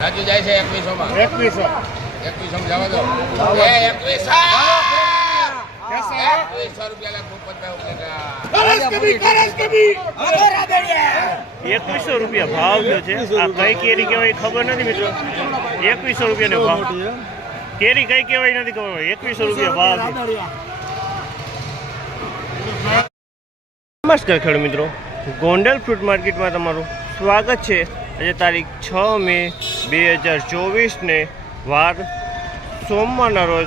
રાજુ જાય છે એકવીસો. માં એકવીસો એકવીસો માં જવા દો. એકવીસો! એકવીસો રૂપિયા એકવીસો રૂપિયા ભાવ થયો છે. આ કઈ કેરી કહેવાય ખબર નથી મિત્રો. એકવીસો રૂપિયાનો ભાવ. કેરી કઈ કહેવાય નથી ખબર. એકવીસો રૂપિયા ભાવ નમસ્કાર ખેડૂત મિત્રો. ગોંડલ ફ્રૂટ માર્કેટમાં તમારું સ્વાગત છે. આજે તારીખ છ મે બે હજાર ચોવીસને વાર સોમવારના રોજ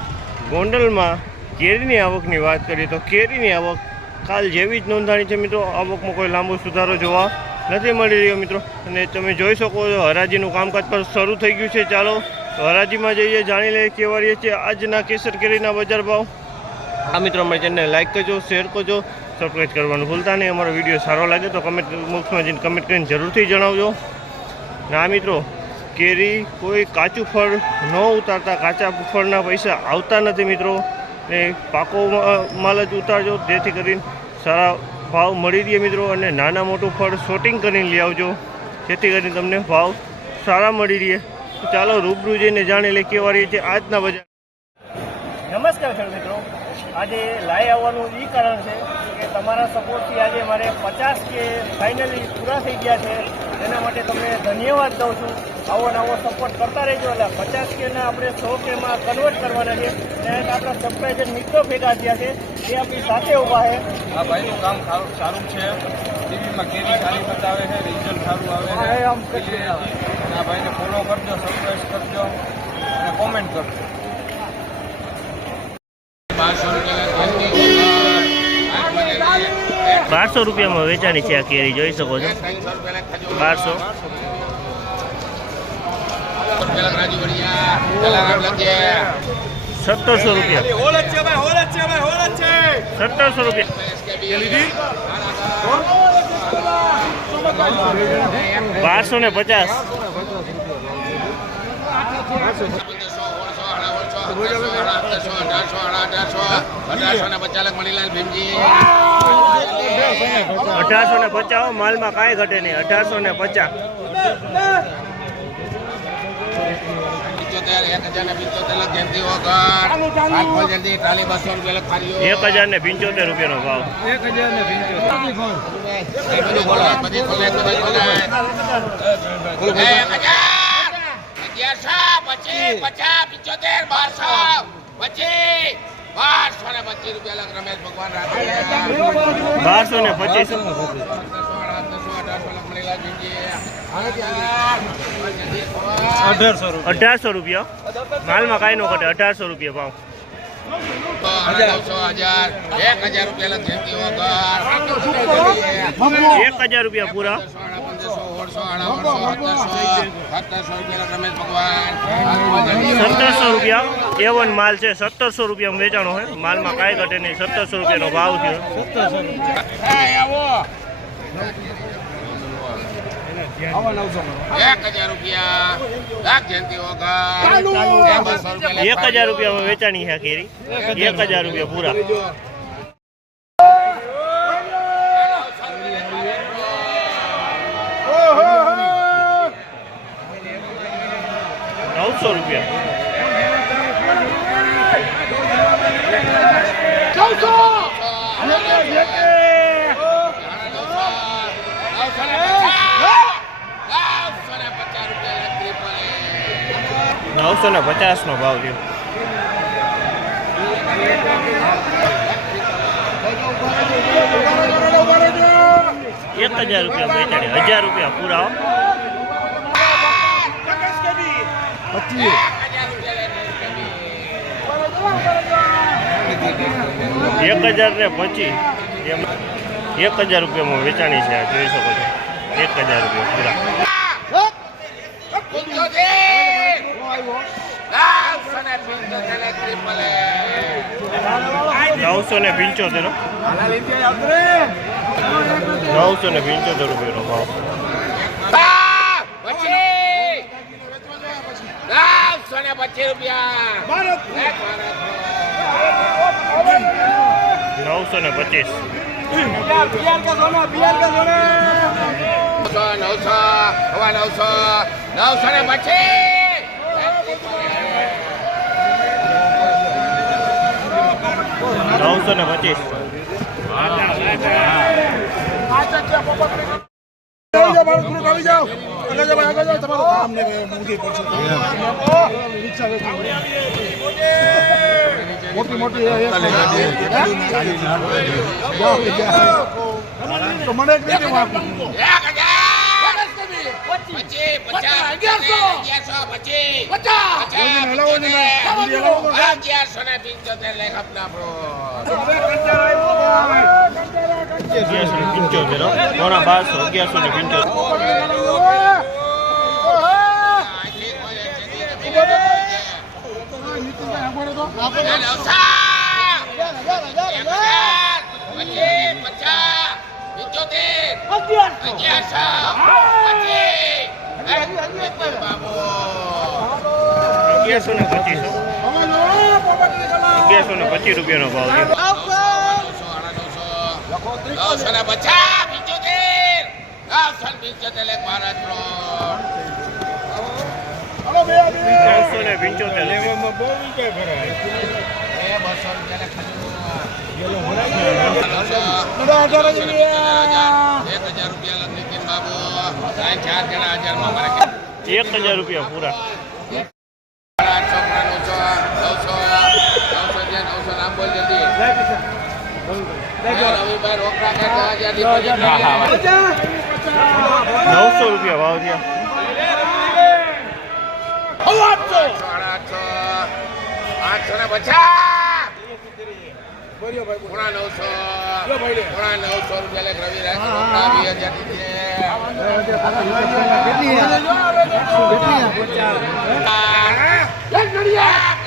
ગોંડલમાં કેરીની આવકની વાત કરીએ તો કેરીની આવક કાલ જેવી જ નોંધાણી છે મિત્રો. આવકમાં કોઈ લાંબો સુધારો જોવા નથી મળી રહ્યો મિત્રો. અને તમે જોઈ શકો છો હરાજીનું કામકાજ પણ શરૂ થઈ ગયું છે. ચાલો હરાજીમાં જઈએ, જાણી લઈએ કેવા છીએ આજના કેસર કેરીના બજાર ભાવ. આ મિત્રો, અમારી ચેનલને લાઈક કરજો શેર કરજો સબસ્ક્રાઈબ કરવાનું ભૂલતા નહીં. અમારો વીડિયો સારો લાગે તો કમેન્ટ બોક્સમાં જઈને કમેન્ટ કરીને જરૂરથી જણાવજો. ને મિત્રો કેરી, કોઈ કાચું ફળ ન ઉતારતા કાચા ફળના પૈસા આવતા નથી મિત્રો. ને પાકો માલ જ ઉતારજો, જેથી કરીને સારા ભાવ મળી રહે મિત્રો અને નાના મોટું ફળ શોટિંગ કરીને લઈ આવજો, જેથી કરીને તમને ભાવ સારા મળી રહે. ચાલો રૂબરૂ જઈને જાણી લે કેવા રહીએ છે આજના બજાર. નમસ્કાર ખેડૂત મિત્રો. આજે લાઈ આવવાનું એ કારણ છે કે તમારા સપોર્ટથી આજે મારે પચાસ કે ફાઇનલી પૂરા થઈ ગયા છે. એના માટે તમને ધન્યવાદ દઉં છું. આવો ને આવો સપોર્ટ કરતા રહેજો. એટલે પચાસ કેના આપણે સો કેમાં કન્વર્ટ કરવાના છે. અને આપણા સબસ્ક્રાઈબર મિત્રો ભેગા થયા છે. એ આપણી સાથે ઊભા છે. આ ભાઈનું કામ સારું છે. ટીવીમાં કેરી સારી બતાવે છે રિઝલ્ટ સારું આવે છે. આ ભાઈને ફોલો કરજો સબસ્ક્રાઈબ કરજો અને કોમેન્ટ કરજો. બારસો રૂપિયામાં વેચાણી છે આ કેરી જોઈ શકો છો. બારસો રૂપિયા લાખ રાજુ વડિયા જલારામ લખજે સત્તરસો રૂપિયા. સત્તરસો રૂપિયા. બારસો ને પચાસ. અઢારસો ને પચાસ માલમાં કાંઈ ઘટે નહીં. અઢારસો ને પચાસ. એક હજાર ને પંચોતેર રૂપિયાનો ભાવ. એક હજાર ને બારસો ને પચીસ રૂપિયા લખ રમેશ ભગવાન રાખે. બારસો ને પચીસ. અઢારસો રૂપિયા. અઢારસો રૂપિયા? માલમાં કાંઈ નો ઘટે અઢારસો રૂપિયા ભાવ. એક હજાર રૂપિયા એક હજાર રૂપિયા પૂરા. સત્તરસો રૂપિયા. એવન માલ છે સત્તરસો રૂપિયા વેચાણો હોય માલમાં કાંઈ ઘટે નહીં સત્તરસો રૂપિયાનો ભાવ છે એક હજાર રૂપિયામાં વેચાણી છે કેરી એક હજાર રૂપિયા. પૂરા. નવસો રૂપિયા. નવસો. ને પચાસનો ભાવ છે એક હજાર રૂપિયા વેચાણી હજાર રૂપિયા પૂરા. એક હજાર ને પચીસ. એમ. એક હજાર રૂપિયામાં વેચાણી છે જોઈ શકો છો. એક હજાર રૂપિયા પૂરા. નવસો ને પંચોતેર. નવસો ને પંચોતેર રૂપિયાનો ભાવ. પચીસ રૂપિયા. નવસો ને પચીસ. નવસો નવસો નવસો નવસો ને પછી નવસો ને પચીસ. મોટી મોટી મને પચીસ પચાસ અગિયારસો પચીસ પચાસ હલાવો ને અગિયારસો ને પંચોતેર આપના અગિયારસો ને પંચોતેર. પોણા બારસો અગિયારસો પંચોતેર અગિયારસો ને પચીસ. અગિયારસો ને પચીસ રૂપિયાનો ભાવ છે નવસો ને પંચોતેર. બસો ને એક હજાર રૂપિયા પૂરા. નવસો રૂપિયા ભાવ થયા આઠસો ને પચાસ. પોણા નવસો પોણા નવસો રૂપિયા લેખ રવિ હજાર એક હજાર રૂપિયા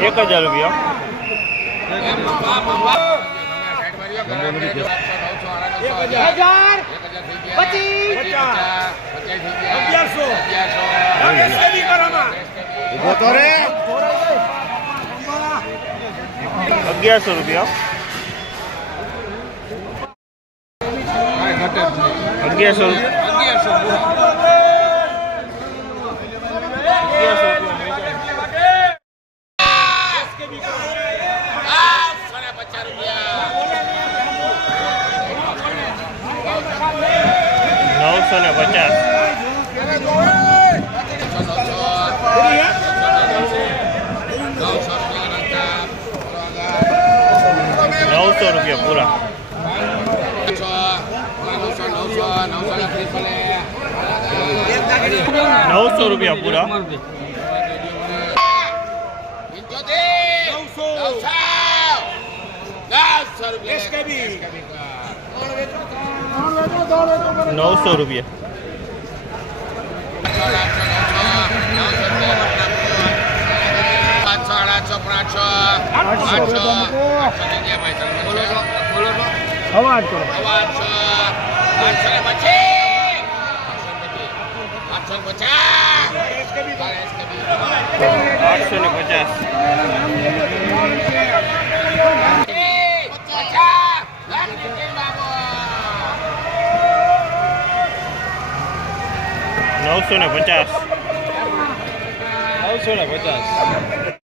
એક હજાર રૂપિયા હોય એક હજાર રૂપિયા અગિયારસો. રૂપિયા. અગિયારસો. અગિયારસો. નવસો ને પચાસ. નવસો રૂપિયા પૂરા. નવસો રૂપિયા પૂરા. નવસો. રૂપિયા પાંચસો રૂપિયા. આઠસો ને પચાસ. નવસો ને પચાસ. નવસો ને પચાસ.